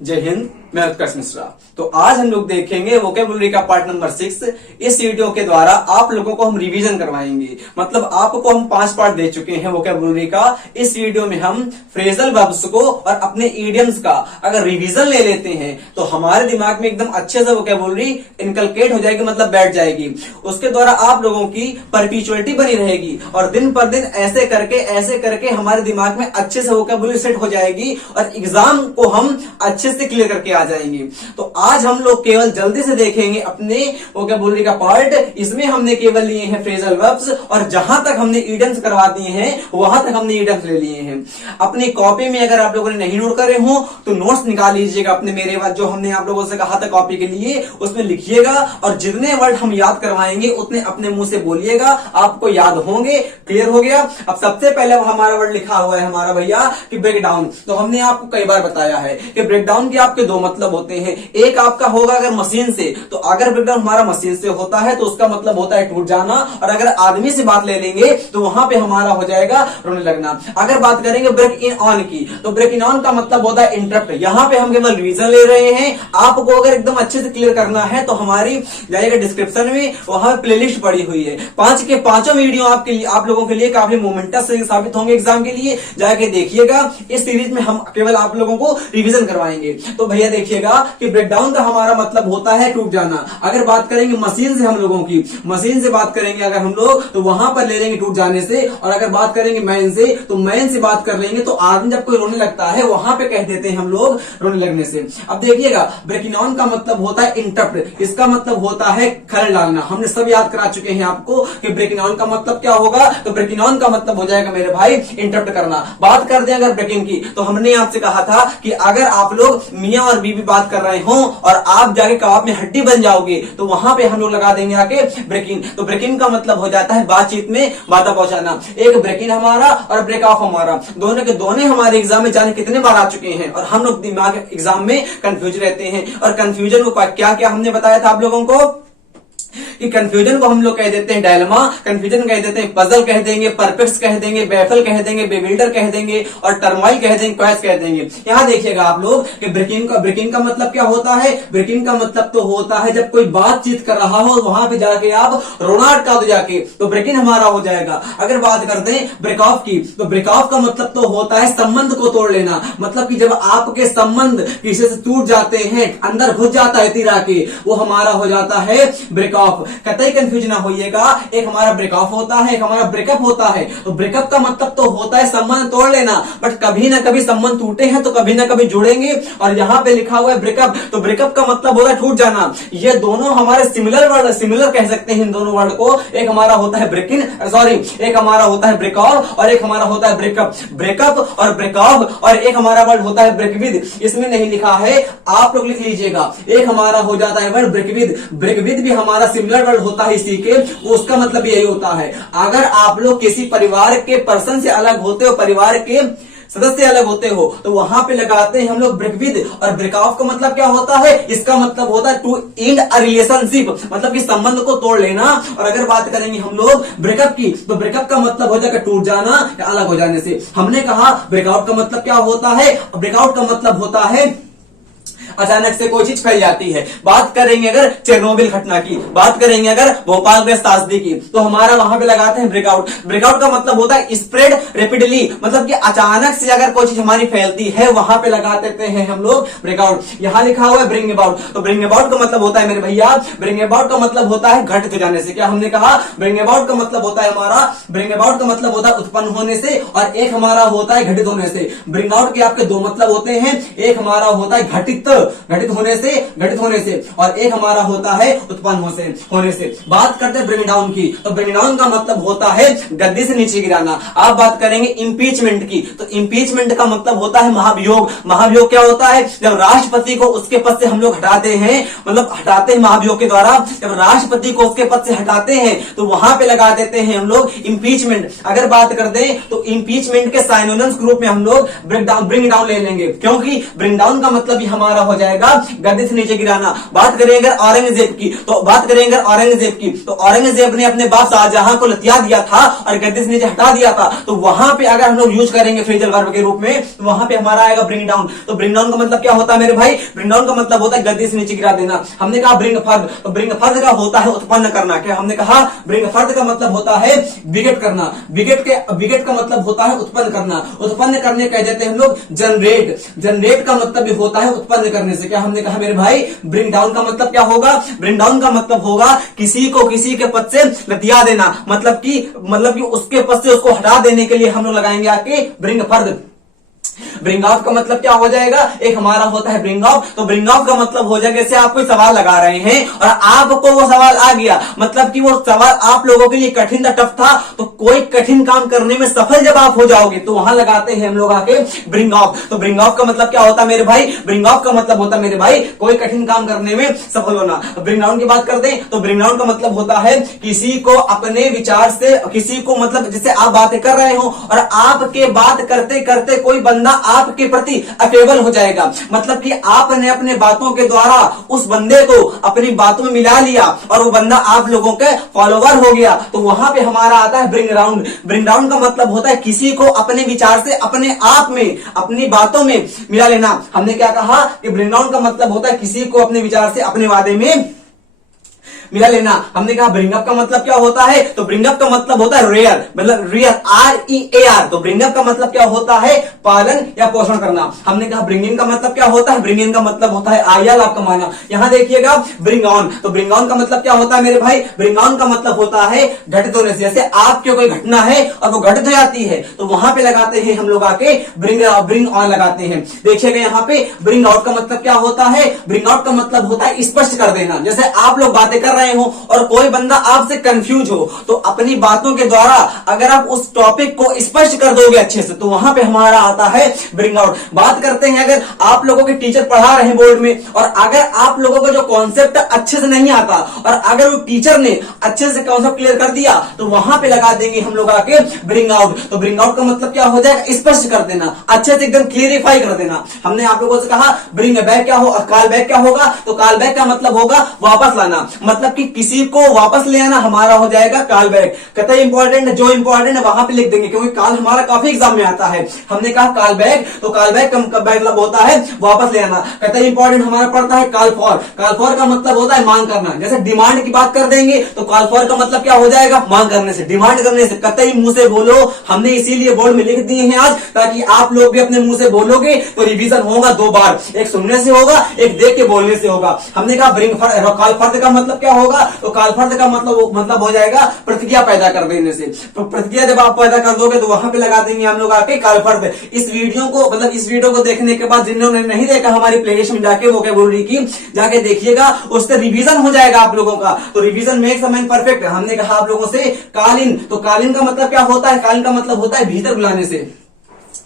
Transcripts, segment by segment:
जय हिंद, मैं उत्कर्ष मिश्रा। तो आज हम लोग देखेंगे वोकैबुलरी का पार्ट नंबर 6। इस वीडियो के द्वारा आप लोगों को हम रिवीजन करवाएंगे। मतलब आपको हम 5 पार्ट दे चुके हैं वोकैबुलरी का। इस वीडियो में हम फ्रेजल वर्ब्स को और अपने इडियम्स का अगर रिवीजन ले लेते हैं तो हमारे दिमाग में एकदम अच्छे से वोकैबुलरी इनकलकेट हो जाएगी, मतलब बैठ जाएगी। उसके द्वारा आप लोगों की परपेचुअलिटी बनी रहेगी और दिन पर दिन ऐसे करके हमारे दिमाग में अच्छे से वोकैबुलरी सेट हो जाएगी और एग्जाम को हम अच्छे से क्लियर करके आ जाएंगे। तो आज हम लोग केवल जल्दी से देखेंगे अपने वोकैबुलरी का पार्ट। इसमें हमने केवल लिए हैं फ्रेजल वर्ब्स और जहां तक हमने इडियम्स करवा दिए हैं वहां तक हमने इडियम्स ले लिए हैं। अपनी कॉपी में अगर आप लोगों ने नहीं नोट करे हो तो नोट्स निकाल लीजिएगा अपने, मेरे बाद जो हमने आप लोगों से कहा था कॉपी के लिए उसमें लिखिएगा और जितने वर्ड हम याद करवाएंगे उतने अपने मुंह से बोलिएगा, आपको याद होंगे। क्लियर हो गया। अब सबसे पहले हमारा वर्ड लिखा हुआ है हमारा भैया कि ब्रेक डाउन। तो हमने आपको कई बार बताया है कि ब्रेक डाउन के आपके दो मतलब होते हैं। एक आपका होगा अगर मशीन से, तो अगर ब्रेकडाउन हमारा मशीन से होता है तो उसका मतलब होता है टूट जाना, और अगर आदमी से बात ले लेंगे तो वहां पे हमारा हो जाएगा रोने लगना। अगर बात करेंगे ब्रेक इन ऑन की, तो ब्रेक इन ऑन का मतलब होता है इंटरप्ट। यहां पे हम केवल रिवीजन ले रहे हैं। आपको अगर एकदम अच्छे से क्लियर करना है तो हमारी जाइएगा डिस्क्रिप्शन में, वहां प्लेलिस्ट पड़ी हुई है। 5 के 5 वीडियो आपके लिए, आप लोगों के लिए काफी मोमेंटस साबित होंगे एग्जाम के लिए। जाके देखिएगा। इस सीरीज में हम केवल आप लोगों को रिवीजन करवाएंगे। तो भैया देखिएगा कि ब्रेकडाउन का हमारा मतलब होता है टूट जाना। अगर बात करेंगे मशीन से, हम लोगों की मशीन से बात करेंगे अगर हम लोग तो वहां पर ले लेंगे टूट जाने से। और अगर बात करेंगे मैन से, तो मैन से बात कर लेंगे तो आदमी जब कोई रोने लगता है वहां पे कह देते हैं हम लोग रोने लगने से। अब देखिएगा ब्रेक ऑन का मतलब होता है इंटरप्ट। इसका मतलब होता है खलल डालना। हमने सब याद करा चुके हैं आपको कि ब्रेक ऑन का मतलब क्या होगा। तो ब्रेक ऑन का मतलब हो जाएगा मेरे भाई इंटरप्ट करना। बात कर दें अगर ब्रेकिंग की, तो हमने आपसे कहा था कि अगर आप लोग मियां और बीवी बात कर रहे हो और आप जाके कबाब में हड्डी बन जाओगे तो वहां पे हम लोग लगा देंगे आके ब्रेकिंग। तो ब्रेकिंग का मतलब हो जाता है बातचीत में बाधा पहुंचाना। एक ब्रेकिंग हमारा और ब्रेक ऑफ हमारा, दोनों के दोनों हमारे एग्जाम में जाने कितने बार आ चुके हैं और हम लोग दिमाग एग्जाम में कंफ्यूज रहते हैं। और कंफ्यूजन को क्या क्या हमने बताया था आप लोगों को कि कंफ्यूजन को हम लोग कह देते हैं डायलेमा, कंफ्यूजन कह देते हैं पजल कह देंगे, परप्लेक्स कह देंगे, बैफल कह देंगे, बेविल्डर कह देंगे और टर्मोइल कह देंगे, क्वेस कह देंगे। यहां देखिएगा आप लोग कि ब्रेकिंग का मतलब क्या होता है। ब्रेकिंग का मतलब तो होता है जब कोई बातचीत कर रहा हो वहां पे जाके आप रोना अटका दो जाके, तो ब्रेकिंग हमारा हो जाएगा। अगर बात करते हैं ब्रेक ऑफ की, तो ब्रेक ऑफ का मतलब तो होता है संबंध को तोड़ लेना। मतलब कि जब आपके संबंध किसी से टूट जाते हैं, अंदर घुस जाता है तीरा के, वो हमारा हो जाता है ब्रेक ऑफ। कतई कंफ्यूज ना होइएगा, एक हमारा ब्रेक ऑफ होता है, एक हमारा ब्रेकअप होता है। तो ब्रेकअप का मतलब तो होता है संबंध तोड़ लेना, बट कभी ना कभी संबंध टूटे हैं तो कभी ना कभी जुड़ेंगे। और यहाँ पे लिखा हुआ है ब्रेकअप, तो ब्रेकअप का मतलब होता है टूट जाना। ये दोनों हमारे सिमिलर वर्ड, सिमिलर कह सकते हैं इन दोनों वर्ड को। एक हमारा होता है ब्रेक इन, सॉरी एक हमारा होता है ब्रेक ऑफ और एक हमारा होता है ब्रेकअप। ब्रेकअप और ब्रेक ऑफ, और एक हमारा वर्ड होता है ब्रेक विद। इसमें नहीं लिखा है, आप लोग लिख लीजिएगा। एक हमारा हो जाता है word break with. Break with भी हमारा सिमिलर वर्ड होता है इसी के, उसका मतलब यही होता है अगर आप लोग किसी परिवार के पर्सन से अलग होते हो, परिवार के सदस्य अलग होते हो, तो वहां पे लगाते हैं हम लोग ब्रेक विद। और ब्रेक ऑफ का मतलब क्या होता है, इसका मतलब होता है टू एंड अ रिलेशनशिप, मतलब कि संबंध को तोड़ लेना। और अगर बात करेंगे हम लोग ब्रेकअप की, तो ब्रेकअप का मतलब हो जाएगा टूट जाना या अलग हो जाने से। हमने कहा ब्रेकआउट का मतलब क्या होता है, ब्रेकआउट का मतलब होता है अचानक से कोई चीज फैल जाती है। बात करेंगे अगर चेरनोबिल घटना की, बात करेंगे अगर भोपालग्रस्त त्रासदी की, तो हमारा वहां पे लगाते हैं ब्रेकआउट। ब्रेकआउट का मतलब होता है स्प्रेड रेपिडली, मतलब कि अचानक से अगर कोई चीज हमारी फैलती है वहां पे लगा देते हैं हम लोग ब्रेकआउट। यहां लिखा हुआ है ब्रिंग अबाउट, तो ब्रिंग अबाउट का मतलब होता है मेरे भैया, ब्रिंग अबाउट का मतलब होता है घटित हो जाने से। क्या हमने कहा, ब्रिंग अबाउट का मतलब होता है हमारा, ब्रिंग अबाउट का मतलब होता है उत्पन्न होने से, और एक हमारा होता है घटित होने से। ब्रिंग आउट के आपके दो मतलब होते हैं, एक हमारा होता है घटित होने से और एक हमारा होता है उत्पन्न होने से। बात करते हैं ब्रिंग डाउन की, तो ब्रिंग डाउन का मतलब होता है गद्दी से नीचे गिराना। आप बात करेंगे इंपीचमेंट की, तो इंपीचमेंट का मतलब होता है महाभियोग। महाभियोग क्या होता है, जब राष्ट्रपति को उसके पद से हम लोग हटाते हैं, मतलब हटाते हैं महाभियोग के द्वारा, जब राष्ट्रपति को उसके पद से हटाते हैं तो वहां पे लगा देते हैं हम लोग इंपीचमेंट। अगर बात कर दें तो इंपीचमेंट के साइनोनिम्स ग्रुप में हम लोग ब्रिंग डाउन ले लेंगे, क्योंकि ब्रिंग डाउन का मतलब ही हमारा हो जाएगा, गद्दे से नीचे गिराना। बात करें अगर औरंगजेब की, तो बात करें अगर औरंगजेब की, तो औरंगजेब ने अपने बाप शाहजहां को लतिया दिया था और गद्दे से नीचे हटा दिया था। तो वहां पे अगर हम लोग यूज करेंगे फ्रेजल वर्ब के रूप में, तो वहां पे हमारा आएगा ब्रिंग डाउन। तो ब्रिंग डाउन का मतलब क्या होता है मेरे भाई? ब्रिंग डाउन का मतलब होता है गद्दे से नीचे गिरा देना। हमने कहा ब्रिंग फर्द, तो ब्रिंग फर्द का होता है उत्पन्न करना। क्या हमने कहा? ब्रिंग फर्द का मतलब होता है बिगेट करना। बिगेट का मतलब होता है उत्पन्न करना। उत्पन्न करने कह देते हैं हम लोग जनरेट। जनरेट का मतलब भी होता है उत्पन्न करने से। क्या हमने कहा मेरे भाई? ब्रिंग डाउन का मतलब क्या होगा? ब्रिंग डाउन का मतलब होगा किसी को किसी के पद से लतिया देना, मतलब कि उसके पद से उसको हटा देने के लिए हम लोग लगाएंगे आके ब्रिंग फर्द। ब्रिंग आउट का मतलब क्या हो जाएगा? एक हमारा होता है ब्रिंग आउट। तो ब्रिंग आउट का मतलब हो जाएगा जैसे आप कोई सवाल लगा रहे हैं और आपको वो सवाल आ गया, मतलब कि वो सवाल आप लोगों के लिए कठिन था, टफ था, तो कोई कठिन काम करने में सफल जब आप हो जाओगे तो वहां लगाते हैं हम लोग आके ब्रिंग आउट। तो ब्रिंग आउट का मतलब क्या होता है मेरे भाई? ब्रिंग आउट का मतलब होता है मेरे भाई कोई कठिन काम करने में सफल होना। ब्रिंग डाउन की बात करते हैं तो ब्रिंग डाउन का मतलब होता है किसी को अपने विचार से, किसी को मतलब जैसे आप बातें कर रहे हो और आपके बात करते करते कोई बंदा आपके प्रति अफेबल हो जाएगा, मतलब कि आपने अपने बातों के द्वारा उस बंदे को अपनी बातों में मिला लिया और वो बंदा आप लोगों के फॉलोवर हो गया, तो वहां पे हमारा आता है ब्रिंग डाउन। ब्रिंग डाउन का मतलब होता है किसी को अपने विचार से, अपने आप में, अपनी बातों में मिला लेना। हमने क्या कहा कि ब्रिंग डाउन का मतलब होता है किसी को अपने विचार से, अपने वादे में मिला लेना। हमने कहा ब्रिंग अप का मतलब क्या होता है? तो ब्रिंग अप का मतलब होता है रेयर, मतलब रियर, REAR। तो ब्रिंग अप का मतलब क्या होता है? पालन या पोषण करना। हमने कहा ब्रिंग इन का मतलब क्या होता है? ब्रिंग इन का मतलब होता है आया, लाभ कमाना। यहां देखिएगा ब्रिंग ऑन। तो ब्रिंग ऑन का मतलब क्या होता है मेरे भाई? ब्रिंग ऑन का मतलब होता है घटित होने से। जैसे आपके कोई घटना है और वो घटित हो जाती है तो वहां पे लगाते हैं हम लोग आके ब्रिंग ऑन लगाते हैं। देखिएगा यहाँ पे ब्रिंग आउट का मतलब क्या होता है? ब्रिंग आउट का मतलब होता है स्पष्ट कर देना। जैसे आप लोग बातें कर रहे हो और कोई बंदा आपसे कंफ्यूज हो, तो अपनी बातों के द्वारा अगर आप उस टॉपिक को स्पष्ट कर दोगे अच्छे से, तो वहां पे हमारा आता है ब्रिंग आउट। बात करते हैं अगर आप लोगों के टीचर पढ़ा रहे हैं बोर्ड में और अगर आप लोगों को जो कॉन्सेप्ट अच्छे से नहीं आता और अगर वो टीचर ने अच्छे से कॉन्सेप्ट क्लियर कर दिया, तो वहां पे लगा देंगे हम लोग आके ब्रिंग आउट। तो ब्रिंग आउट का मतलब क्या हो जाएगा? स्पष्ट कर देना, अच्छे से एकदम क्लियरिफाई कर देना। हमने आप लोगों से कहा ब्रिंग बैक क्या हो, कॉल बैक क्या होगा? तो कॉल बैक का मतलब होगा वापस लाना, मतलब कि किसी को वापस ले आना हमारा हो जाएगा कॉल बैक। कतई इंपॉर्टेंट है, जो इंपॉर्टेंट है वहां पे लिख देंगे क्योंकि कॉल हमारा काफी एग्जाम में आता है। हमने कहा कॉल बैक, तो कॉल बैक का मतलब होता है वापस ले आना। कतई इंपॉर्टेंट हमारा पड़ता है कॉल फॉर। कॉल फॉर का मतलब होता है मांग करना। जैसे डिमांड की बात कर देंगे तो कॉल फॉर का मतलब क्या हो जाएगा? मांग करने से, डिमांड करने से। कतई मुंह से बोलो, हमने इसीलिए बोर्ड में लिख दिए हैं आज, ताकि आप लोग भी अपने मुंह से बोलोगे तो रिवीजन होगा 2 बार, एक सुनने से होगा, एक देख के बोलने से होगा। हमने कहा ब्रिंग कॉल फर्द का मतलब क्या होगा? तो कॉल फर्द का मतलब हो जाएगा प्रतिक्रिया पैदा कर देने से। तो प्रतिक्रिया जब आप पैदा कर दोगे तो वहां पे लगा देंगे हम लोग आके कॉल फर्द। इस वीडियो को देखने के बाद जिन्होंने नहीं देखा हमारी प्लेलिस्ट में जाके वोकैबुलरी की जाके देखिएगा, उससे रिवीजन हो जाएगा आप लोगों का। तो revision makes a man perfect. हमने कहा आप लोगों से कालीन, तो कालीन का मतलब क्या होता है? कालीन का मतलब होता है भीतर बुलाने से।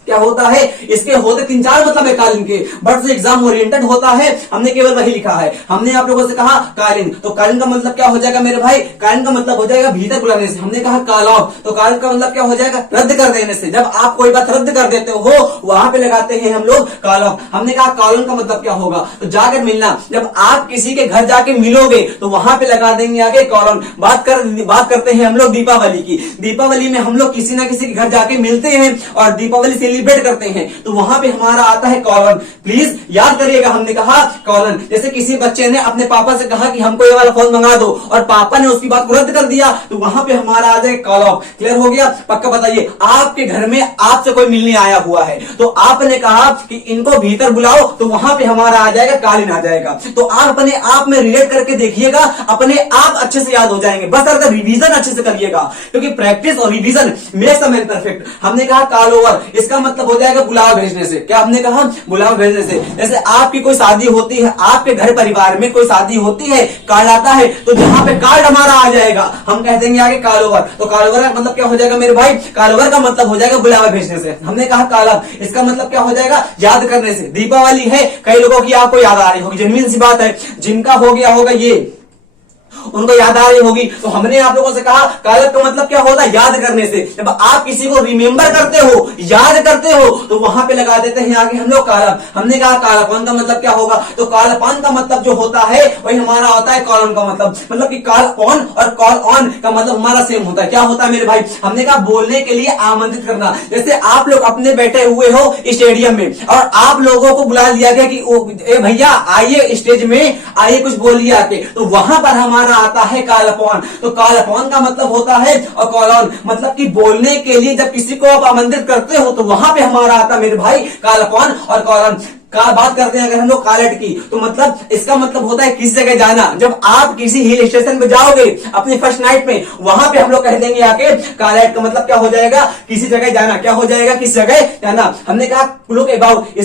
क्या होता है? इसके होते 3-4 मतलब है कालीन के, बट जो एग्जाम ओरिएंटेड होता है हमने केवल वही लिखा है। हमने आप लोगों से कहा कालीन, तो कालीन का मतलब क्या हो जाएगा मेरे भाई? कालीन का मतलब हो जाएगा भीतर बुलाने से। हमने कहा कॉल ऑफ, तो कालीन का मतलब क्या हो जाएगा? रद्द कर देने से। जब आप कोई बात रद्द कर देते हो वहां पे लगाते हैं हम लोग कॉल ऑफ। हमने कहा कॉलन का मतलब क्या होगा? तो जाकर मिलना। जब आप किसी के घर जाके मिलोगे तो वहां पे लगा देंगे आगे कॉलन। बात करते हैं हम लोग दीपावली की। दीपावली में हम लोग किसी ना किसी के घर जाके मिलते हैं और दीपावली सेलिब्रेट करते हैं, तो वहां पे हमारा आता है कॉलन। प्लीज याद करिएगा, हमने कहा कॉलन। जैसे किसी बच्चे ने अपने पापा से कहा कि हमको ये वाला फोन मंगा दो और पापा ने उसकी बात को रद्द कर दिया, तो वहां पे हमारा आ जाएगा कॉल ऑफ। क्लियर हो गया? पक्का बताइए। आपके घर में आपसे कोई मिलने आया हुआ है तो आपने कहा कि इनको भीतर बुलाओ, तो वहां पे हमारा आ जाएगा कालीन आ जाएगा। तो आप अपने आप में रिलेट करके देखिएगा, अपने आप अच्छे से याद हो जाएंगे। बस अगर रिवीजन अच्छे से करिएगा, क्योंकि प्रैक्टिस और revision makes a man perfect. हमने कहा कॉल ओवर, इसका मतलब हो जाएगा बुलावा भेजने से। क्या हमने कहा? बुलावा भेजने से। जैसे आपकी कोई शादी होती है, आपके घर परिवार में कोई शादी होती है, कार्ड आता है, तो जहां पे कार्ड हमारा आ जाएगा हम कह देंगे आगे कॉल ओवर। तो कॉल ओवर का मतलब क्या हो जाएगा मेरे भाई? कॉल ओवर का मतलब हो जाएगा बुलावा भेजने से। हमने कहा कॉल ऑफ, इसका मतलब क्या हो जाएगा? याद करने से। दीपावली है, कई लोगों की आपको याद आ रही होगी, जेन्युइन सी बात है। जिनका हो गया होगा ये उनको याद आ रही होगी। तो हमने आप लोगों से कहा कॉलअप का मतलब क्या होता है, याद करने से। जब आप किसी को रिमेंबर करते हो, याद करते हो, तो वहां पे लगा देते हैं आगे हम लोग कॉलअप। हमने कहा कॉलअप ऑन का मतलब क्या होगा, तो कॉलअप ऑन का मतलब जो होता है वही हमारा होता है कॉल ऑन का मतलब कि कॉल ऑन और कॉल ऑन का मतलब हमारा सेम होता है। क्या होता है मेरे भाई, हमने कहा बोलने के लिए आमंत्रित करना। जैसे आप लोग अपने बैठे हुए हो स्टेडियम में और आप लोगों को बुला लिया गया कि ए भैया आइए स्टेज में, आइए कुछ बोलिए आके, तो वहां पर हमारा आता है कॉल अपॉन। तो कॉल अपॉन का मतलब होता है और कॉल ऑन मतलब कि बोलने के लिए जब किसी को आप आमंत्रित करते हो तो वहां पे हमारा आता मेरे भाई कॉल अपॉन और कॉल ऑन। का बात करते हैं अगर हम लोग कॉलेट की, तो मतलब इसका मतलब होता है किसी जगह जाना। जब आप किसी हिल स्टेशन पे जाओगे अपनी फर्स्ट नाइट में, वहां पे हम लोग कह देंगे आके कॉलेट का मतलब क्या हो जाएगा, किसी जगह जाना। क्या हो जाएगा, किसी जगह जाना। हमने कहा लुक अबाउट,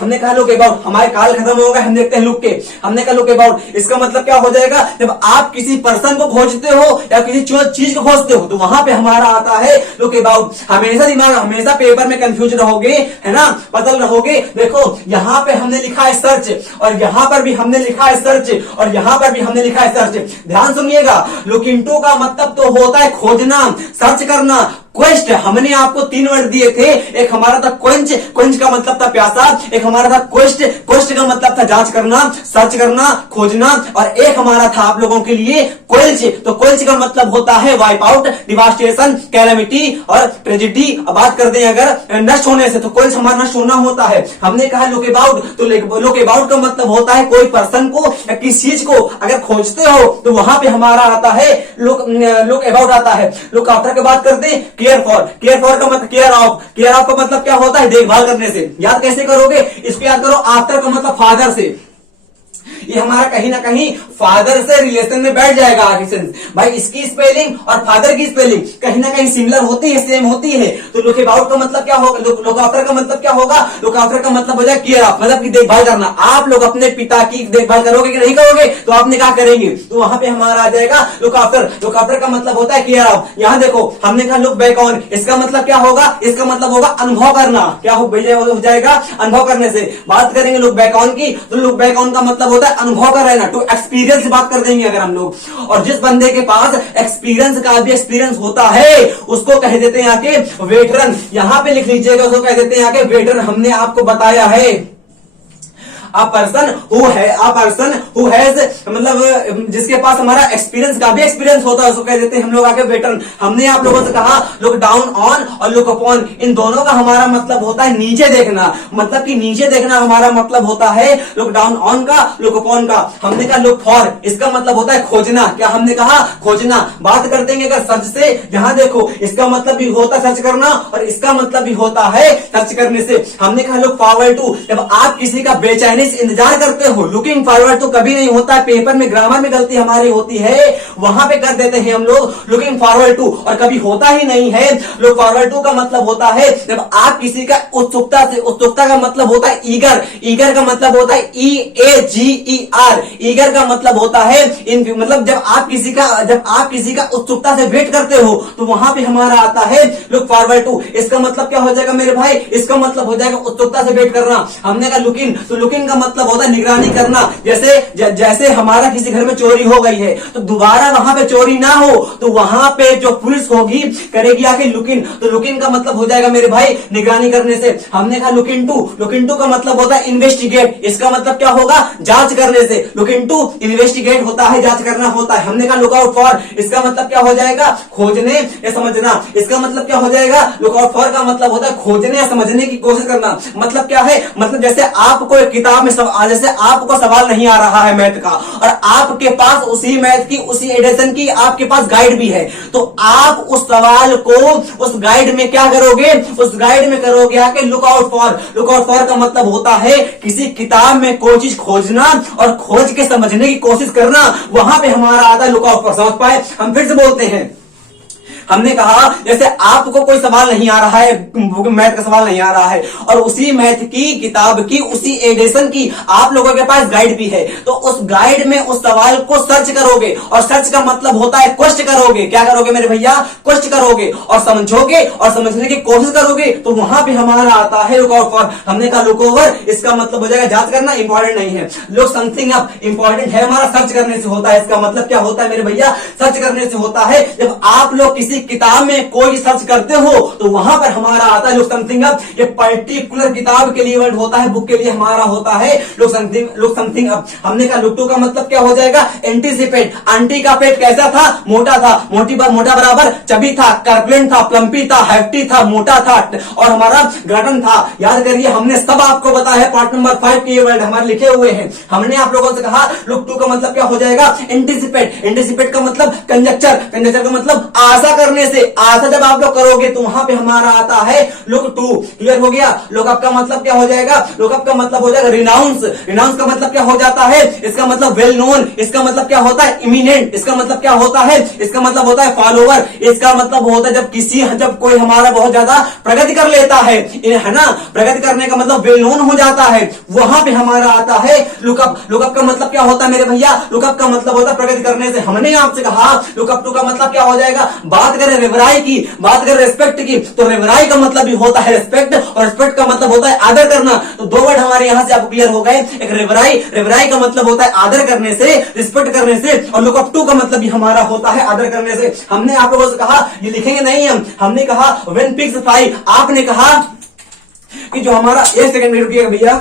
हमने कहा लुक अबाउट, हमारे कॉल खत्म हो गए, हम देखते हैं लुक के। हमने कहा लुक अबाउट, इसका मतलब क्या हो जाएगा, जब आप किसी पर्सन को खोजते हो या किसी चीज को खोजते हो तो वहां पे हमारा आता है लुक अबाउट। हमेशा दिमाग, हमेशा पेपर में कंफ्यूज रहोगे, है ना, बदल रहोगे। देखो यहां पे हमने लिखा है सर्च और यहां पर भी हमने लिखा है सर्च और यहां पर भी हमने लिखा है सर्च। ध्यान सुनिएगा, लुक इनटू का मतलब तो होता है खोजना, सर्च करना। क्वेस्ट, हमने आपको 3 वर्ड दिए थे, एक हमारा था क्वेंच, क्वेंच का मतलब था प्यासा, एक हमारा था क्वेस्ट, क्वेस्ट का मतलब था जांच करना, सर्च करना, खोजना, और एक हमारा था आप लोगों के लिए क्वेंच। तो क्वेंच का मतलब होता है वाइप आउट, डिवास्टेशन, कैलेमिटी और ट्रेजिडी। अब बात करते हैं अगर नष्ट होने से, तो क्वेंच हमारा नष्ट होना होता है। हमने कहा लुक अबाउट, तो लुक अबाउट का मतलब होता है कोई पर्सन को या किसी चीज को अगर खोजते हो तो वहां पे हमारा आता है लुक अबाउट आता है। लुक आफ्टर की बात करते हैं केयर फॉर, केयर फॉर का मतलब केयर ऑफ, केयर ऑफ का मतलब क्या होता है, देखभाल करने से। याद कैसे करोगे, इसको याद करो, आफ्टर का मतलब फादर से। ये हमारा कहीं ना कहीं फादर से रिलेशन में बैठ जाएगा आगे से। भाई इसकी स्पेलिंग और फादर की स्पेलिंग कहीं ना कहीं सिमिलर होती है, सेम होती है। तो लुक अबाउट का मतलब क्या होगा, लुक आफ्टर का मतलब क्या होगा, लुक आफ्टर का मतलब हो जाए केयर ऑफ, मतलब की देखभाल करना। आप लोग अपने पिता की देखभाल करोगे कि नहीं करोगे, तो आपने क्या करेंगे, तो वहां पे हमारा आ जाएगा लुक आफ्टर। लुक आफ्टर का मतलब होता है केयर ऑफ। यहां देखो हमने कहा लुक बैक ऑन, इसका मतलब क्या होगा, इसका मतलब होगा अनुभव करना। क्या हो जाएगा, अनुभव करने से। बात करेंगे लुक बैक ऑन की, तो लुक बैक ऑन का मतलब होता है अनुभव कर रहना, टू एक्सपीरियंस बात कर देंगे अगर हम लोग। और जिस बंदे के पास एक्सपीरियंस का भी एक्सपीरियंस होता है उसको कह देते हैं आके वेटरन। यहां पे लिख लीजिएगा, उसको कह देते हैं आके वेटरन। हमने आपको बताया है a person who has मतलब जिसके पास हमारा एक्सपीरियंस का भी एक्सपीरियंस होता है उसको कह देते हैं हम लोग आगे वेटरन। हमने आप लोगों से कहा लुक डाउन ऑन और लुक अपॉन, इन दोनों का हमारा मतलब होता है नीचे देखना, मतलब कि नीचे देखना हमारा मतलब होता है लुक डाउन ऑन का, लुक अपॉन का। हमने कहा लुक फॉर, इसका मतलब होता है खोजना। क्या हमने कहा, खोजना। बात कर देंगे अगर सर्च से, जहां देखो इसका मतलब भी होता है सर्च करना और इसका मतलब भी होता है सर्च करने से। हमने कहा लुक फॉरवर्ड टू, जब आप किसी का बेचैनी इंतजार करते हो, लुकिंग फॉरवर्ड तो कभी नहीं होता है, पेपर में ग्रामर में गलती हमारी होती है, वहां पे कर देते हैं हम लोग लुकिंग फॉरवर्ड टू, और कभी होता ही नहीं है। लुक फॉरवर्ड टू का मतलब होता है जब आप किसी का उत्सुकता से, उत्सुकता का मतलब होता है ईगर, ईगर का मतलब होता है EAGER, ईगर का मतलब होता है मतलब जब आप किसी का उत्सुकता से वेट करते हो तो वहां पे हमारा आता है लुक फॉरवर्ड टू। इसका मतलब क्या हो जाएगा मेरे भाई, इसका मतलब हो जाएगा उत्सुकता से वेट करना। हमने कहा लुकिंग, तो लुकिंग का मतलब होता है निगरानी करना। जैसे हमारा किसी घर में चोरी हो गई है तो दोबारा वहां पे चोरी ना हो, तो वहां पे जो पुलिस होगी करेगी आके लुकिंग, तो लुकिंग का मतलब हो जाएगा मेरे भाई निगरानी करने से। हमने कहा लुक इनटू, लुक इनटू का मतलब होता है इन्वेस्टिगेट, इसका मतलब क्या होगा, जांच करने से। लुक इनटू इन्वेस्टिगेट होता है, जांच करना होता है। हमने कहा लुक आउट फॉर, इसका मतलब क्या हो जाएगा, खोजने या समझना। इसका मतलब क्या हो जाएगा, लुक आउट फॉर का मतलब होता है खोजने या समझने की कोशिश करना। मतलब क्या है, मतलब जैसे आपको एक किताब में जैसे आपको सवाल नहीं आ रहा है मैथ का और आपके पास उसी मैथ की उसी एडिशन की आपके पास गाइड भी है, तो आप उस सवाल को उस गाइड में क्या करोगे, उस गाइड में करोगे आके look out for. Look out for का मतलब होता है किसी किताब में कोई चीज खोजना और खोज के समझने की कोशिश करना, वहां पे हमारा आता है लुक आउट फॉर। समझ पाए, हम फिर से बोलते हैं, हमने कहा जैसे आपको कोई सवाल नहीं आ रहा है, मैथ का सवाल नहीं आ रहा है, और उसी मैथ की किताब की उसी एडिशन की आप लोगों के पास गाइड भी है, तो उस गाइड में उस सवाल को सर्च करोगे, और सर्च का मतलब होता है क्वेश्चन करोगे। क्या करोगे मेरे भैया? क्वेश्चन करोगे और समझोगे और समझने की कोशिश करोगे, तो वहां पे हमारा आता है लुक आउट फॉर। हमने कहा लुक ओवर, इसका मतलब हो जाएगा जांच करना, इंपॉर्टेंट नहीं है। लुक समथिंग अप, इंपॉर्टेंट है हमारा, सर्च करने से होता है। इसका मतलब क्या होता है मेरे भैया? सर्च करने से होता है। जब आप लोग किसी किताब में कोई सर्च करते हो तो वहां पर हमारा आता है लुक समथिंग अप। ये पर्टिकुलर किताब के लिए वर्ड होता है, बुक के लिए हमारा होता है लुक समथिंग अप। हमने कहा लुक टू का मतलब क्या हो जाएगा? एंटीसिपेट। आंटी का पेट कैसा था? मोटा था। मोटा बराबर चबी था, कर्पुलेंट था, प्लम्पी था, हेफ्टी था, मोटा था, और हमारा ग्लटन था। याद करिए, हमने सब आपको बताया है। पार्ट नंबर 5 के ये वर्ड हमारे लिखे हुए हैं। हमने आप लोगों से कहा लुक टू का मतलब क्या हो जाएगा? एंटीसिपेट। एंटीसिपेट का मतलब कंजक्चर। कंजक्चर का मतलब आशा करने से। आशा जब आप लोग करोगे तो वहां पे हमारा आता है लुक टू। क्लियर हो गया? लुकअप का मतलब क्या हो जाएगा? लुकअप का मतलब हो जाएगा रिनाउंस। रिनाउंस का मतलब क्या हो जाता है? इसका मतलब वेल नोन। इसका मतलब क्या होता है? इमिनेंट। इसका मतलब क्या होता है? इसका मतलब होता है फॉलोवर। इसका मतलब होता है जब कोई हमारा बहुत ज्यादा प्रगति कर लेता है ना, प्रगति करने का मतलब वेल नोन हो जाता है, वहां पे हमारा आता है लुकअप। लुकअप का मतलब क्या होता है मेरे भैया? लुकअप का मतलब होता है प्रगति करने से। हमने आपसे कहा लुकअप टू का मतलब क्या हो जाएगा? बात करें रेवराई की, बात करें रिस्पेक्ट की, तो रेवराई का मतलब भी होता है रिस्पेक्ट, और रिस्पेक्ट का मतलब होता है आदर करना। तो दो वर्ड हमारे यहां से आपको क्लियर हो गए। एक रेवराई का मतलब होता है आदर करने से, रिस्पेक्ट करने से, और लुकअप टू का मतलब भी हमारा होता है आदर करने से। हमने आप लोगों से कहा ये लिखेंगे नहीं हमने कहा व्हेन पिग्स फ्लाई। आपने कहा कि जो हमारा, एक सेकंड में रुकिएगा भैया,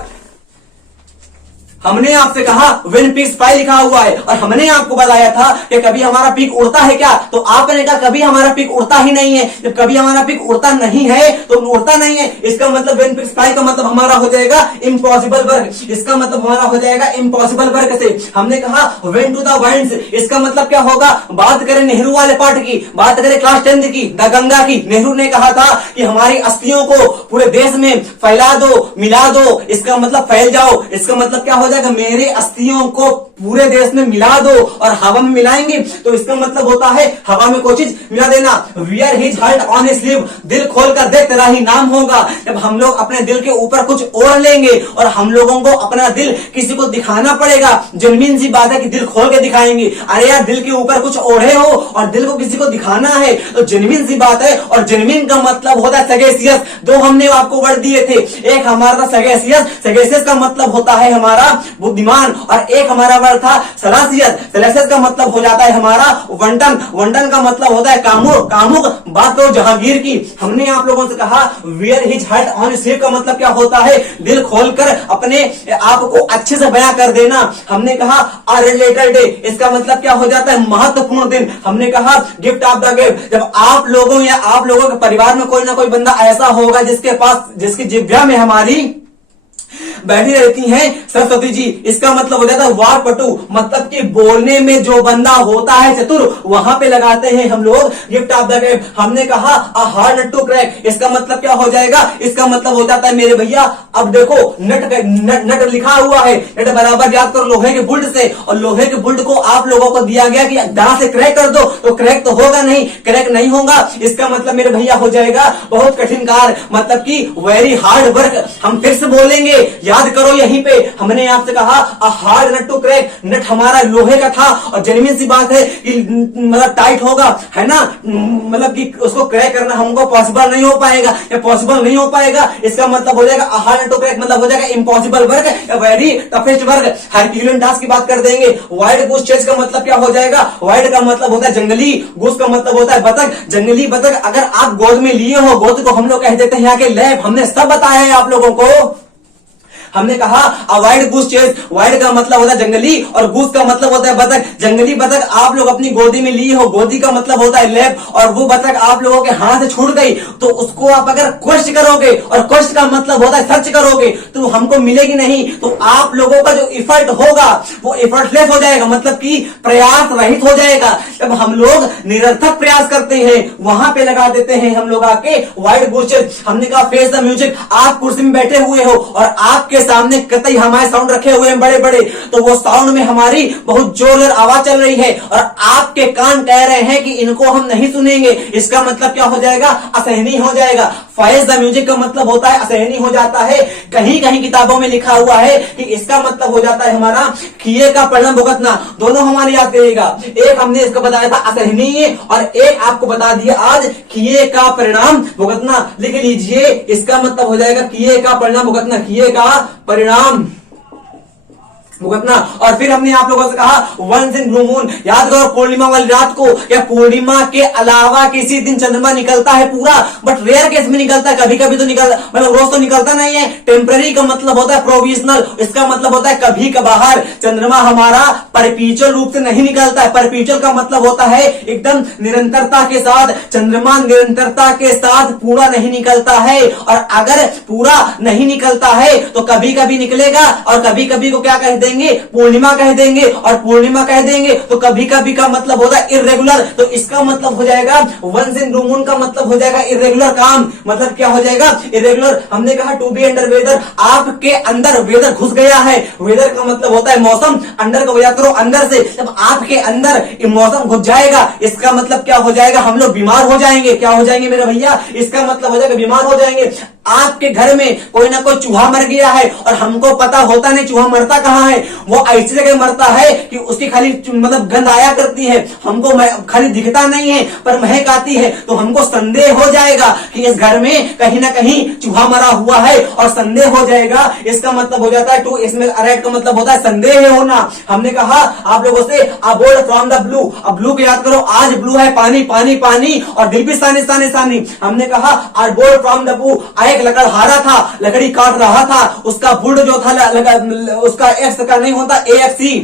हमने आपसे कहा व्हेन पिग्स फ्लाई लिखा हुआ है, और हमने आपको बताया था कि कभी हमारा पिग उड़ता है क्या? तो आपने कहा कभी हमारा पिग उड़ता ही नहीं है। जब कभी हमारा पिग उड़ता नहीं है तो उड़ता नहीं है, इसका मतलब व्हेन पिग्स फ्लाई का मतलब हमारा हो जाएगा इम्पॉसिबल वर्क। इसका मतलब हमारा हो जाएगा इम्पॉसिबल वर्क से। हमने कहा व्हेन टू द वाइंड्स, इसका मतलब क्या होगा? बात करें नेहरू वाले पार्ट की, बात करें क्लास 10 की, द गंगा की। नेहरू ने कहा था कि हमारी अस्थियों को पूरे देश में फैला दो, मिला दो। इसका मतलब फैल जाओ। इसका मतलब क्या हो जाएगा? मेरे अस्थियों को पूरे देश में मिला दो, और हवा में मिलाएंगे तो इसका मतलब होता है हवा में कोई चीज मिला देना। Wear his heart on his sleeve, दिल खोलकर देख तेरा ही नाम होगा। जब हम लोग अपने दिल के ऊपर कुछ ओढ़ लेंगे और हम लोगों को अपना दिल किसी को दिखाना पड़ेगा, जेन्युइन सी बात है कि दिल खोल के दिखाएंगे। अरे यार, दिल के ऊपर कुछ ओढ़े हो और दिल को किसी को दिखाना है तो जेन्युइन सी बात है, और जेन्युइन का मतलब होता है सगेसियस। दो हमने आपको वर्ड दिए थे, एक हमारा था सगेसियस। सगेसियस का मतलब होता है हमारा बुद्धिमान, और एक हमारा वर्ड था सलासियस। सलासियस का मतलब हो जाता है हमारा वंटन। वंटन का मतलब होता है कामुक। कामुक बात करो जहांगीर की। हमने आप लोगों से कहा wear his heart on his sleeve का मतलब क्या होता है? दिल खोलकर अपने आप को अच्छे से बयां कर देना। हमने कहा अ रिलेटेड डे, इसका मतलब क्या हो जाता है? महत्वपूर्ण दिन। हमने कहा गिफ्ट ऑफ द गिफ्ट, जब आप लोगों या आप लोगों के परिवार में कोई ना कोई बंदा ऐसा होगा जिसकी जिह्वा में हमारी बैठी रहती हैं सरस्वती जी। इसका मतलब हो जाता है वाक्पटु, मतलब कि बोलने में जो बंदा होता है चतुर, वहां पे लगाते हैं हम लोग गिफ्ट ऑफ द गिफ्ट। हमने कहा a hard nut to crack, इसका मतलब क्या हो जाएगा? इसका मतलब हो जाता है मेरे भैया, अब देखो नट लिखा हुआ है, नट बराबर याद करो लोहे के बुल्ट से, और लोहे के बुल्ट को आप लोगों को दिया गया कि दांत से क्रैक कर दो, तो क्रैक तो होगा नहीं, क्रैक नहीं होगा। इसका मतलब मेरे भैया हो जाएगा बहुत कठिन कार्य, मतलब कि वेरी हार्ड वर्क। हम फिर से बोलेंगे, याद करो यहीं पे हमने आपसे कहा a hard nut to crack. Nut हमारा लोहे का था, और जेन्युइन सी बात है कि मतलब टाइट होगा, है ना, मतलब कि उसको क्रैक करना हमको पॉसिबल नहीं हो पाएगा, या पॉसिबल नहीं हो पाएगा। इसका मतलब हो जाएगा a hard nut to crack, मतलब हो जाएगा impossible work, very toughest work, Herculean task की बात कर देंगे। वाइल्ड गूस चेस का मतलब क्या हो जाएगा? वाइल्ड का मतलब होता है जंगली, गूस का मतलब होता है बतख, जंगली बतख। अगर आप गोद में लिए हो, गोद को हम लोग कह देते हैं यहाँ के लैब, हमने सब बताया है आप लोगों को। हमने कहा अवॉइड गूस चेस, वाइड का मतलब होता है जंगली, और गूस का मतलब होता है बतख। जंगली बतख आप लोग अपनी गोदी में लिए हो, गोदी का मतलब होता है लैब, और वो बतख आप लोगों के हाथ से छूट गई तो उसको आप अगर क्वेश्चन करोगे, और क्वेश्चन का मतलब होता है सर्च करोगे, तो हमको मिलेगी नहीं। तो आप लोगों का जो इफर्ट होगा वो इफर्टलेस हो जाएगा, मतलब कि प्रयास रहित हो जाएगा। जब हम लोग निरर्थक प्रयास करते हैं वहां पे लगा देते हैं हम लोग आके वाइड गूस चेस। हमने कहा फेस द म्यूजिक, आप कुर्सी में बैठे हुए हो और आपके आपके सामने कतई हमारे साउंड रखे हुए हैं बड़े बड़े, तो वो साउंड में हमारी बहुत जोरदार आवाज चल रही है और आपके कान कह रहे हैं कि इनको हम नहीं सुनेंगे, इसका मतलब क्या हो जाएगा, असहनीय हो जाएगा। फॉइस द म्यूजिक का मतलब होता है असहनीय हो जाता है। कहीं कहीं किताबों में लिखा हुआ है कि इसका मतलब हो जाता है हमारा किए का परिणाम भुगतना। दोनों हमारे याद करिएगा, एक हमने इसको बताया था असहनीय और एक आपको बता दिया आज किए का परिणाम भुगतना। लिख लीजिए, इसका मतलब हो जाएगा किए का परिणाम भुगतना, किए का परिणाम भुगतना। और फिर हमने आप लोगों से कहा वंस इन ब्लू मून, याद करो पूर्णिमा वाली रात को या पूर्णिमा के अलावा किसी दिन चंद्रमा निकलता है पूरा, बट रेयर केस में निकलता है, कभी कभी तो निकलता, मतलब रोज तो निकलता नहीं है। टेम्पररी का मतलब होता है प्रोविजनल, इसका मतलब होता है कभी कभार। चंद्रमा हमारा परपेचुअल रूप से नहीं निकलता है, परपेचुअल का मतलब होता है एकदम निरंतरता के साथ। चंद्रमा निरंतरता के साथ पूरा नहीं निकलता है, और अगर पूरा नहीं निकलता है तो कभी कभी निकलेगा और कभी कभी को क्या कह देंगे, पूर्णिमा कह देंगे, और पूर्णिमा कह देंगे तो कभी कभी का मतलब होता है इर्रेगुलर। तो इसका मतलब हो जाएगा वंस इन ब्लू मून का मतलब हो जाएगा इर्रेगुलर काम, मतलब क्या हो जाएगा इर्रेगुलर। हमने कहा टू बी अंडर वेदर, आपके अंदर वेदर घुस गया है। वेदर का मतलब होता है मौसम, अंडर को याद करो अंदर से, जब आपके अंदर मौसम घुस जाएगा इसका मतलब क्या हो जाएगा, हम लोग बीमार हो जाएंगे। क्या हो जाएंगे मेरे भैया, इसका मतलब हो जाएगा बीमार हो जाएंगे। आपके घर में कोई ना कोई चूहा मर गया है और हमको पता होता नहीं चूहा मरता कहाँ है, वो ऐसी जगह मरता है कि उसकी खाली मतलब गंध आया करती है, हमको खाली दिखता नहीं है पर महक आती है, तो हमको संदेह हो जाएगा कि इस घर में कहीं ना कहीं चूहा मरा हुआ है, और संदेह हो जाएगा। इसका मतलब हो जाता है टू, इसमें अरेट का मतलब होता है संदेह होना। हमने कहा आप लोगों से अबोर्ड फ्रॉम द ब्लू, अब ब्लू को याद करो, आज ब्लू है पानी पानी पानी, और दिल भी सानी सानी सानी। हमने कहा अबोर्ड फ्रॉम द ब्लू, एक लकड़हारा था, लकड़ी काट रहा था, उसका वुड जो था उसका एक्स का नहीं होता AXE,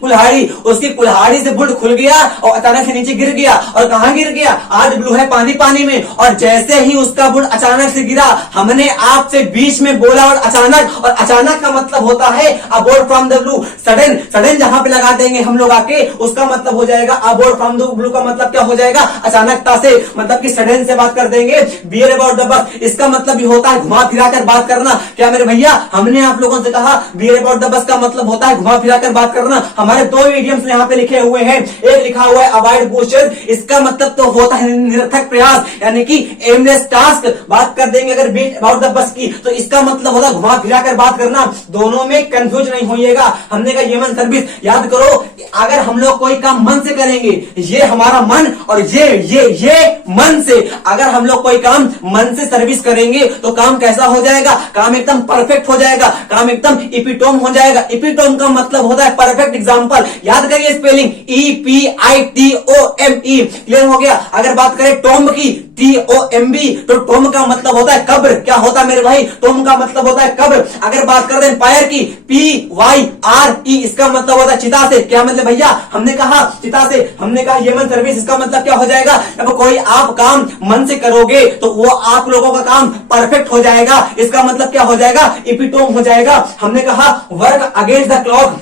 कुल्हाड़ी, उसकी कुल्हाड़ी से बुड खुल गया और अचानक से नीचे गिर गया। और कहां गिर गया, आज ब्लू है पानी पानी में, और जैसे ही उसका बुड अचानक से गिरा, हमने आपसे बीच में बोला और अचानक का मतलब होता है a bolt from the blue, sudden. Sudden जहां पे लगा देंगे हम लोग आके, उसका मतलब हो जाएगा अबोर्ड फ्रॉम द ब्लू का मतलब क्या हो जाएगा, अचानकता से, मतलब कि सडन से बात कर देंगे। बियर अबाउट द बस, इसका मतलब भी होता है घुमा फिरा कर बात करना। क्या मेरे भैया, हमने आप लोगों से कहा बियर अबाउट द बस का मतलब होता है घुमा फिरा कर बात करना। हमारे दो इडियम्स यहाँ पे लिखे हुए हैं, एक लिखा हुआ है अवॉइड बुशेस, इसका मतलब तो होता है निरर्थक प्रयास, यानी कि एमलेस टास्क। बात कर देंगे अगर बीट अबाउट द बस की, तो इसका मतलब होता है घुमा फिरा कर बात करना। दोनों में कंफ्यूज नहीं होइएगा। हमने कहा ह्यूमन सर्विस, याद करो अगर हम लोग कोई काम मन से करेंगे, ये हमारा मन, और ये मन से, अगर हम लोग कोई काम मन से सर्विस करेंगे तो काम कैसा हो जाएगा, काम एकदम परफेक्ट हो जाएगा, काम एकदम इपिटोम हो जाएगा। इपिटोम का मतलब होता है परफेक्ट एग्जाम्पल। याद करिए स्पेलिंग EPITOME, क्लियर हो गया। अगर बात करें टोम की, TOMB, तो टोम का मतलब होता है कब्र। क्या होता है मेरे भाई, टोम का मतलब होता है कब्र। अगर बात करते हैं फायर की, PYRE, इसका मतलब होता है चिता से। क्या मतलब भैया, हमने कहा चिता से। हमने कहा ह्यूमन सर्विस, इसका मतलब क्या हो जाएगा, जब कोई आप काम मन से करोगे तो वो आप लोगों का काम परफेक्ट हो जाएगा, इसका मतलब क्या हो जाएगा, इपिटोम हो जाएगा। हमने कहा work against the clock,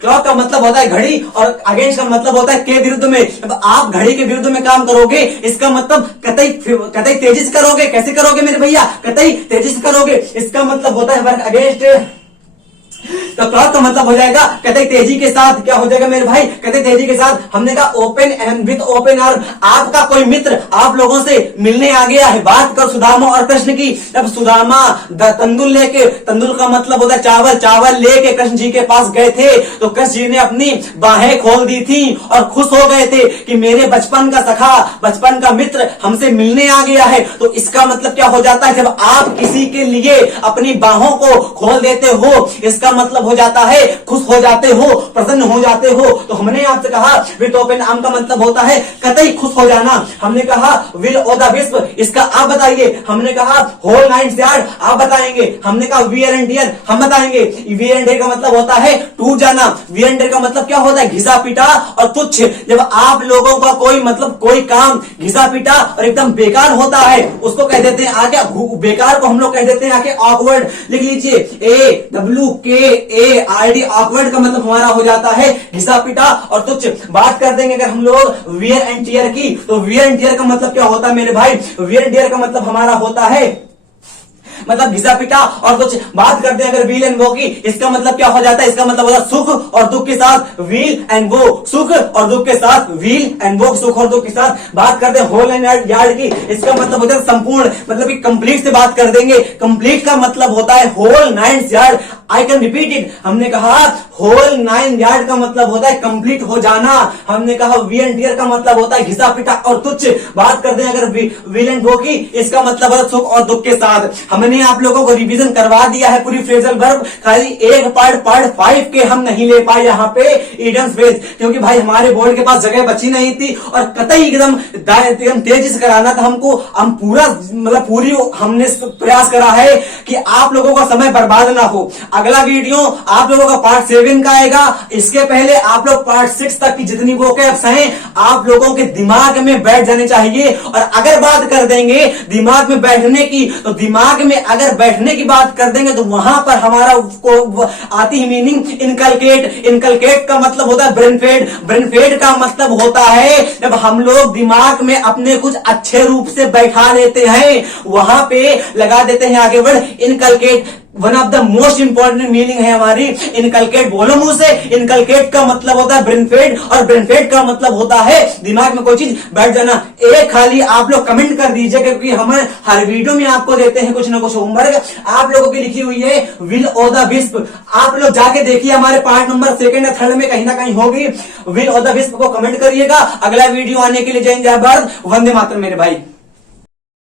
clock का मतलब होता है घड़ी, और अगेंस्ट का मतलब होता है के विरुद्ध में। अब आप घड़ी के विरुद्ध में काम करोगे, इसका मतलब कतई तेजी से करोगे। कैसे करोगे मेरे भैया, कतई तेजी से करोगे, इसका मतलब होता है वर्क अगेंस्ट। तो क्लॉक का मतलब हो जाएगा कतई तेजी के साथ। क्या हो जाएगा मेरे भाई, कतई तेजी के साथ। हमने कहा open and with open arm, आपका कोई मित्र आप लोगों से मिलने आ गया है। बात कर सुदामा और कृष्ण की, जब सुदामा तंदुल लेके, तंदुल का मतलब होता है चावल, चावल लेके कृष्ण जी के पास गए थे, तो कृष्ण जी ने अपनी बाहें खोल दी थी और खुश हो गए थे कि मेरे बचपन का सखा, बचपन का मित्र हमसे मिलने आ गया है। तो इसका मतलब क्या हो जाता है, जब आप किसी के लिए अपनी बाहों को खोल देते हो, इसका मतलब हो जाता है खुश हो जाते हो, प्रसन्न हो जाते हो। तो हमने आपसे कहा विद ओपन आर्म का मतलब होता है कतई खुश हो जाना। हमने कहा विल ओ द विस्प, इसका आप बताइए। हमने कहा होल नाइट यार्ड, आप बताएंगे। हमने कहा वियर एंड टियर, हम बताएंगे। वियर एंड टियर का मतलब होता है टूट जाना। वियर एंड टियर का मतलब क्या होता है, घिसा पीटा और तुच्छ। जब आप लोगों का कोई मतलब कोई काम घिसा पीटा और एकदम बेकार होता है, उसको कह देते हैं आगे, बेकार को हम लोग कह देते हैं आगे ऑकवर्ड। लिख लीजिए AWKARD, ऑकवर्ड का मतलब हमारा हो जाता है घिसा पीटा और तुच्छ। बात कर देंगे अगर हम लोग वियर एंड टियर की, तो वियर एंड टियर का मतलब क्या होता है मेरे भाई, वियर एंड टियर का मतलब हमारा होता है मतलब घिसा पिटा और कुछ बात करते हैं अगर व्हील एंड वो की, इसका मतलब क्या हो जाता है, इसका मतलब होता है सुख और दुख के साथ व्हील एंड वो, सुख और दुख के साथ व्हील एंड वो, सुख और दुख के साथ बात करते हैं होल एंड यार्ड की, इसका मतलब होता है संपूर्ण, मतलब कि कंप्लीट से बात कर देंगे। कंप्लीट का मतलब होता है whole 9 yard. I can repeat it, हमने कहा होल 9 यार्ड का मतलब होता है कंप्लीट हो जाना। हमने कहा वी एंड टीयर का मतलब होता है घिसा पिटा और तुच्छ। बात करते हैं अगर व्हील एंड वो की, इसका मतलब है सुख और दुख के साथ। हमने आप लोगों को रिवीजन करवा दिया है पूरी फ्रेजल वर्ब, खाली एक पार्ट 5 के हम नहीं ले पाए यहाँ पे ईडन फ्रेज, क्योंकि भाई हमारे बोर्ड के पास जगह बची नहीं थी और कतई एकदम तेजी से कराना था हमको। हम पूरा मतलब पूरी हमने प्रयास करा है कि आप लोगों का समय बर्बाद ना हो। अगला वीडियो आप लोगों का पार्ट 7 का आएगा। इसके पहले आप लोग पार्ट 6 तक की जितनी वोकैब्स हैं आप लोगों के दिमाग में बैठ जाने चाहिए। और अगर बात कर देंगे दिमाग में बैठने की, तो दिमाग में अगर बैठने की बात कर देंगे तो वहां पर हमारा आती है मीनिंग इनकलकेट। इनकलकेट का मतलब होता है ब्रेनफेड। ब्रेनफेड का मतलब होता है जब हम लोग दिमाग में अपने कुछ अच्छे रूप से बैठा लेते हैं, वहां पे लगा देते हैं आगे बढ़ inculcate. One of the most important meaning है हमारी इनकलकेट। बोलो मुंह से, इनकलकेट का मतलब होता है ब्रेनफेड और ब्रेनफेड का मतलब होता है दिमाग में कोई चीज बैठ जाना। एक खाली आप लोग कमेंट कर दीजिए, क्योंकि हम हर वीडियो में आपको देते हैं कुछ ना कुछ होमवर्क। आप लोगों की लिखी हुई है विल ऑफ द विस्प, आप लोग जाके देखिए हमारे पार्ट नंबर 2 या 3 में कहीं ना कहीं होगी। विल ऑफ द विस्प को कमेंट करिएगा। अगला वीडियो आने के लिए जय हिंद जय भारत, वंदे मातरम मेरे भाई।